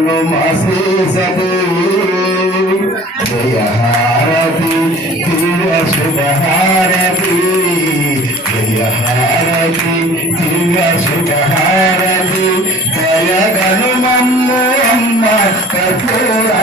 శుభహారతి శుభహారతి జయహారతి శుభహారతి జయ గను మమ్మ అమ్మ కపూరా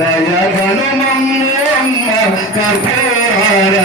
ಕಥೋಹಾರೀ